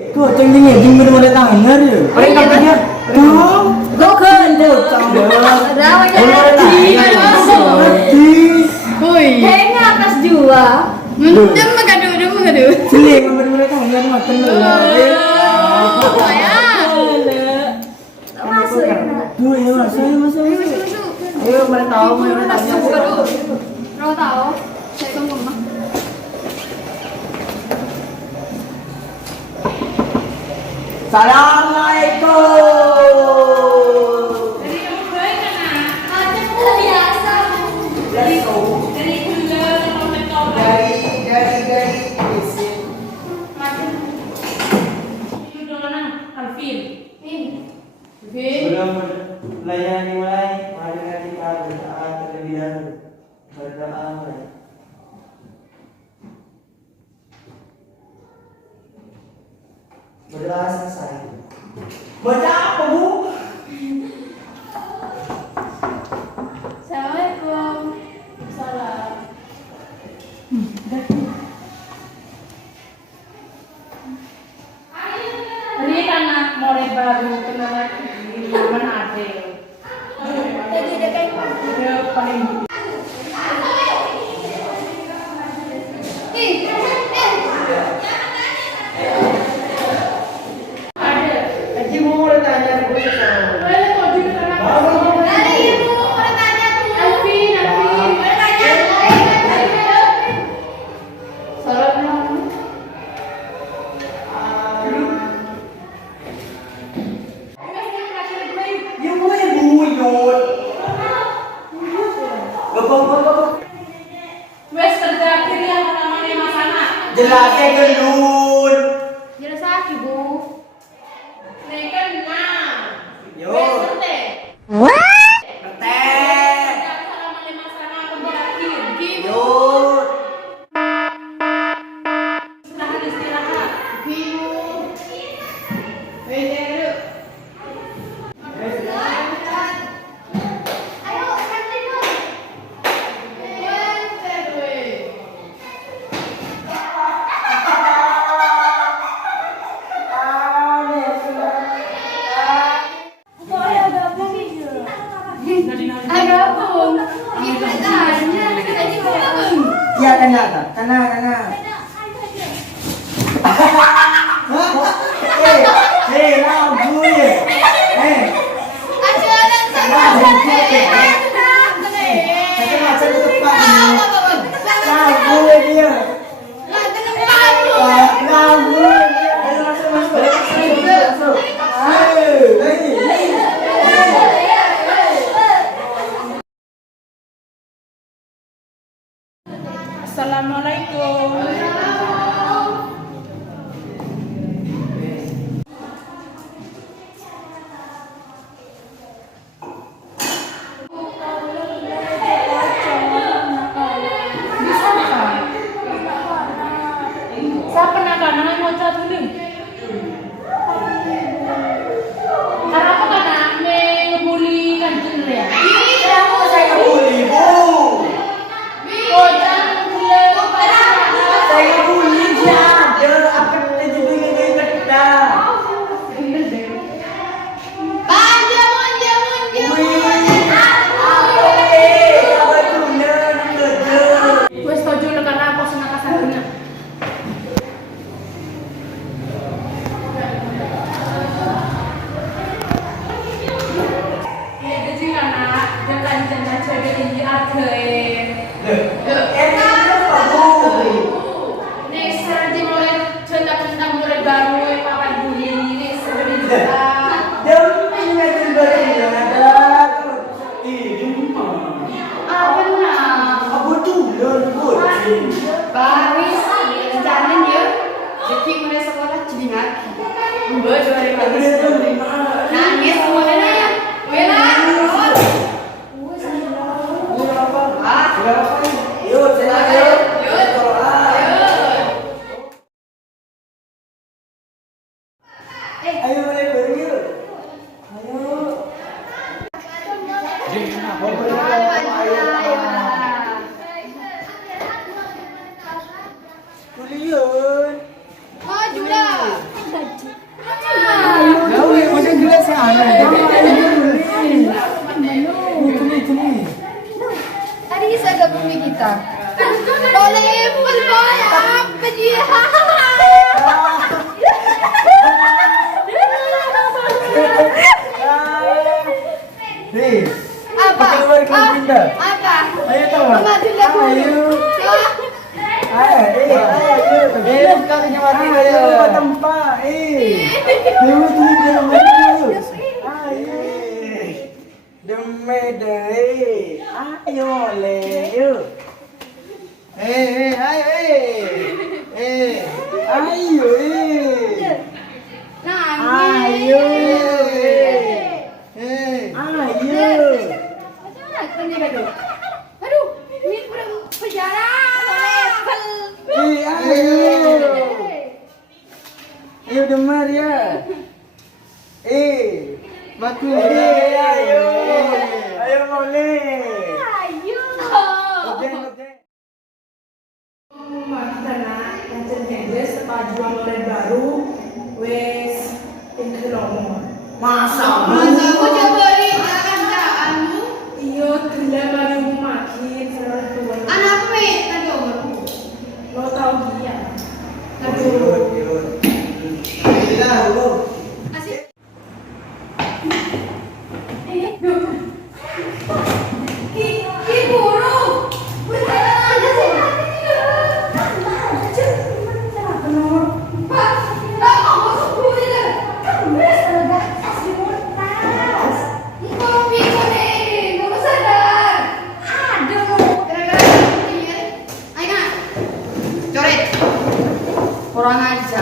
Tuh, tingginya jing bener-bener tangan ya. Paling kapannya? Tuh, Kau kena. Kayaknya atas jua. Dem mengadu. Sini bener-bener tangan makan lu. Masuk ya. Tuh, ya masuk. Ayo, mana tahu mana tanya. Kau tahu? Saya tunggu mah. Assalamualaikum. Sebelum layanan dimulai, mari kita berdoa terlebih dahulu. Berdoa mulai. Berdoa selesai. Baca apa, Bu? Assalamualaikum. Salam. Ini karena mulai baru kenalan di zaman ada. Jadi ada kayak Dia paling Haji mau tanya aku sesuatu. Ya boleh buyut. Gopong. wes kerja akhir yang namanya Masana. Jelasnya gendut. jelas lagi, Bu. Neken nah. Yo. Wes kerja. Teh. Namanya Masana kerja akhir. Gitu. Yo. Istirahat. Gitu. Wes yuk. Ya kena. Lagu ya. Macam tepat. Lagu dia. Lagu. Ayo masuk. Assalamualaikum. Siapa nak mau chat dulu? Karena apa karena ngebully kancing ya? Saya bully, Bu. Oh jangan bully. Saya bully dia. Dia akan lebih dah. Gue setuju karena aku senang kasarnya. Ya jadi karena jangan cewek ini ada. Next di mulai cerita tentang mulai baru papan bully ini sebenarnya. Baris, jangan ya. Jadi mulai sekolah jadi ngaji. Enggak, dari baris. Nangis semuanya ya. Wela. Ayo mulai pergi. Ayo. Kuliah. Maju dah. Doraemon boy apa dia? Nih, Apa? keluar ke pindah. Apa? Ayo tahu. Mama juga Ayo. Ayo, kakinya mati. Ayo, tempat. Dewa tuh dia maju. Ayo. Demi deh. Ayo, Leo. Ayo. Ayo. Nangis. Ayo. Aduh, ini perjalanan level. Ayo demar ya. Baku. Ayo. Ayo boleh. Ayo. Oke. Masa aku cobain keadaanmu. Anakku tadi umurku. Asik. Ki guru. Pak, kamu masuk dulu ya. Kurang aja.